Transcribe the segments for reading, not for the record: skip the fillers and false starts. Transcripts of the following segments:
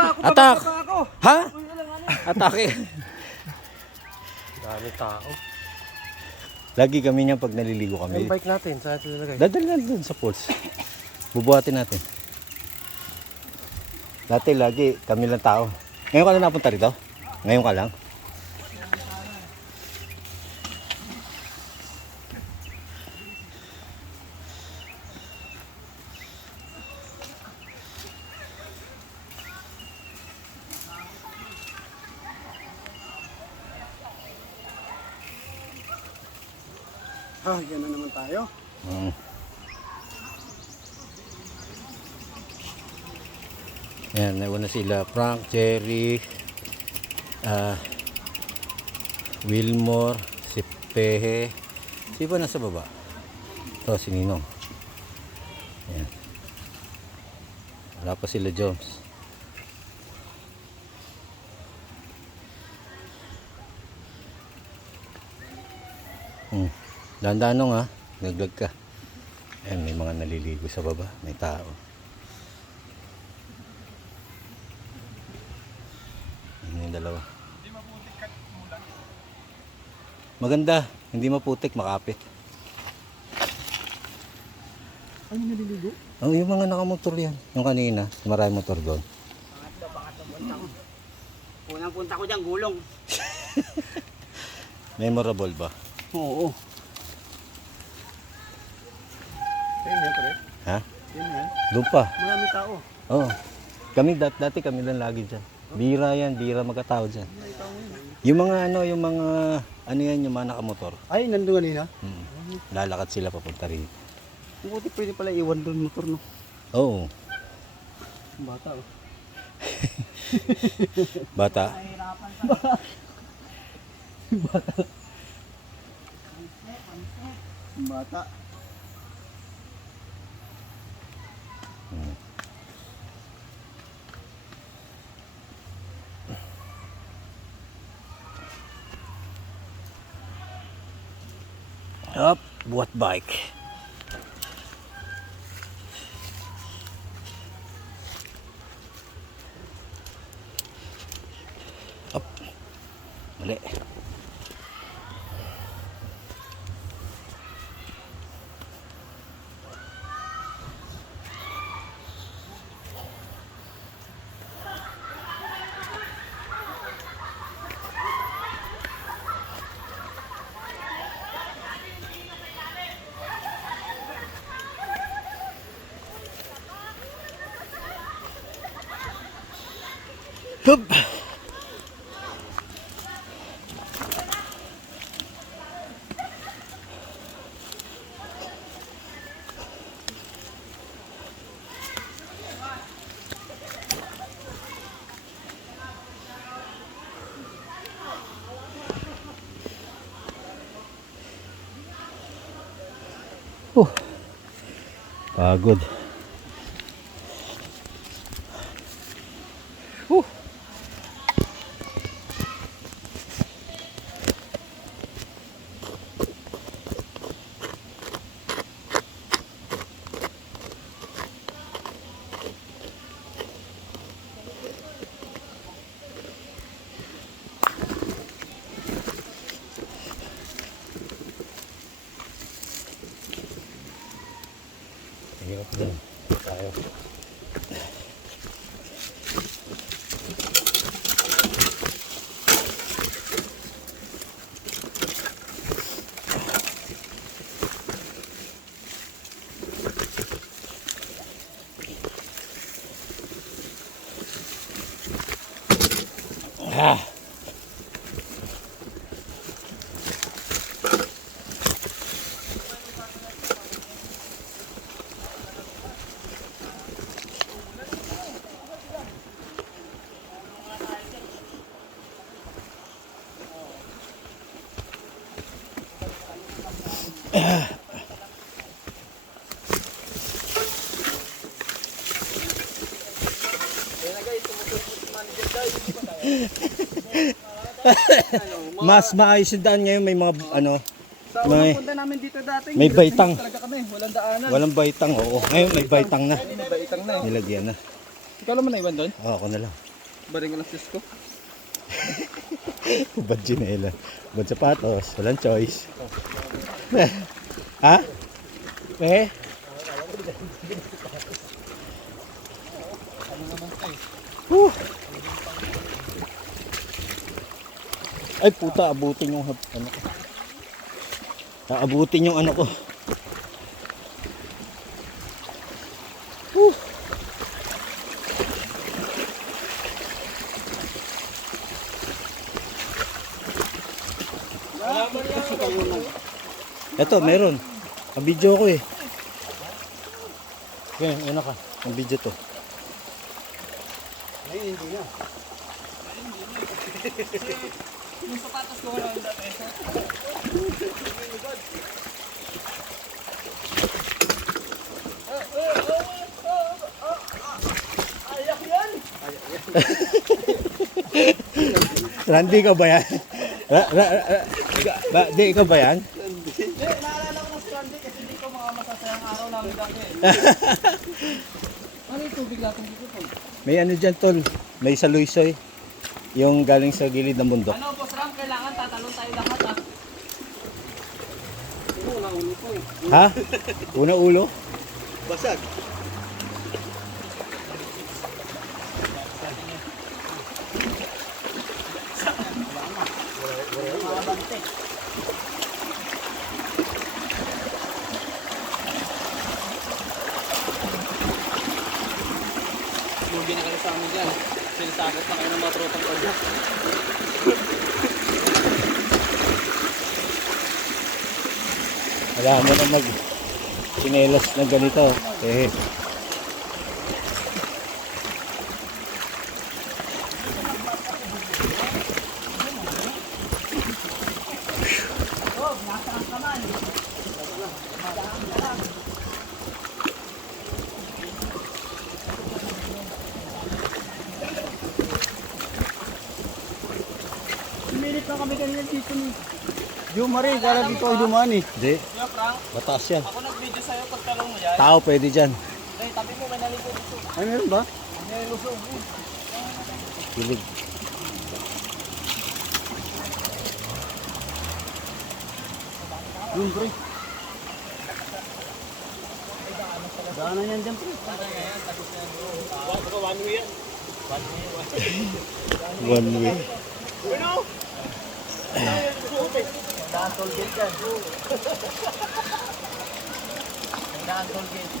Attack! Ha? Atake. Dami tao. Lagi kami niyan pag naliligo kami. Yung bike natin, saan ito nilagay? Dadalhan dun sa pools. Bubuhatin natin. Dati lagi kami lang tao. Ngayon ka lang napunta rito? Ngayon ka lang? Yan na naman tayo. Yan, nauna sila Frank, Jerry, Wilmore, si Pehe. Si ba nasa baba? Ito, si Ninong. Yan. Wala pa sila Jones. Dandanong ha, naglag ka. Ayan, may mga naliligo sa baba, may tao. Ayan yung dalawa. Maganda, hindi maputik, makapit. Ano naliligo? Oh, yung mga nakamotor yan. Yung kanina, maraming motor doon. Unang punta ko dyan, gulong. Memorable ba? Oo. Ayun yan, pre. Ha? Yan yan. Doon pa. Marami tao. Oo. Kami dati kami lang lagi dyan. Bira yan, bira magkatao dyan. Yung mga yung mga yan, yung mga nakamotor. Ay, nandun kanina. Lalakad sila papunta rito. Buti pwede pala iwan doon motor, no? Oo. Bata, oh. Bata. Bata. Up, buat bike. Up. Mali. Hup. Pagod. Hirap din tayo. Mas maayos yung daan ngayon, may mga Sa unang punta namin dito dati, may baitang. talaga kami, walang daanan. Walang baitang, oo. Ngayon may baitang na. May baitang na. Nilagyan na. Ikaw naman na iwan doon? Oo, ako na lang. Baring alas ko. Bad ginela. Bad sapatos. Walang choice. Ha? Eh? Whew. Ay puta, abutin yung ano ko. Aabutin yung ano ko. Whew. Ito, meron. Ang video ko eh. Okay, ano ka? Ang video to. Ay, hindi na. Yung sapatos ko wala ang dati. Ayak yan! Randy ka ba yan? Di ikaw ba yan? Hindi, naalala ko ng Sunday kasi di ko mga masasayang araw namin dati. Ano yung tubig natin dito po? May ano dyan tol, may saluйsoy. Yung galing sa gilid ng bundok. Ano, Boss Ram, kailangan tatalon tayo lahat ah. Una ulo ko eh. Ha? Una ulo? Basag. Lugi na kayo sa amin dyan. Sinasagot na kayo ng mga tropang pagyak. Wala mo na mag sinelas na ganito. Eh. Minit na kami kanina dito ni Jumari, kala dito ay dumaan eh. Hindi, Yeah, Frank. mataas yan. Ako nag-video sa'yo pag talong mo yan. Tao pwede dyan. Ay, tabi mo, may naligo dito. Ay, meron ba? May lusog. Gilid. Yung pre. Daanan yan dyan pre. One way. Daan tollgate yan. Daan tollgate.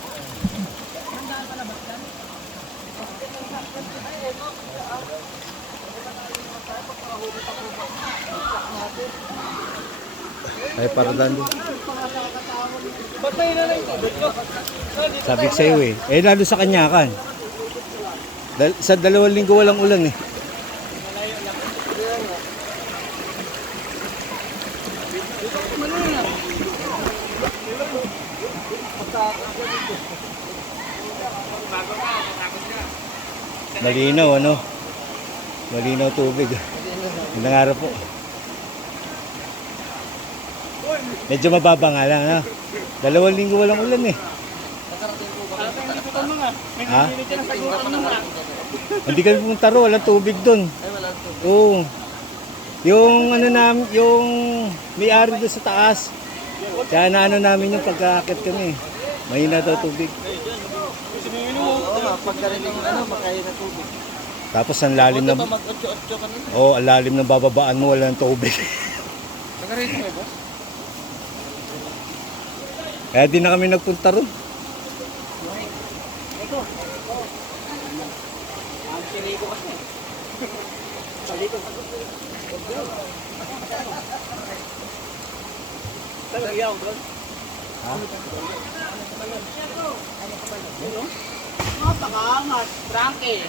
Ay, paradan doon. Ba't na na yung tubig ko? Sabi ko sa'yo eh. Eh, lalo sa kanyakan. Sa 2 linggo walang ulan eh. Malinaw ano? Malinaw tubig. Nangarap po. Medyo mababa nga lang ha. 2 linggo walang ulan eh. Ha? Hindi kami pumunta ro, walang tubig doon. Oo. Yung ano namin, yung may-ari doon sa taas. Kaya naano namin yung pagkakakit kami. Mahina daw tubig. Oo nga, pagkarinig ano, makain na tubig. Tapos ang lalim na Mag-8-8 ka nun. oh, ang lalim ng bababaan mo, walang tubig. Nag-rate mo ba? Kaya di na kami nagpunta ron. Ang siniko kasi. Saliko. Talagiyaw, bro. Ha? Napakaangat, Frankie.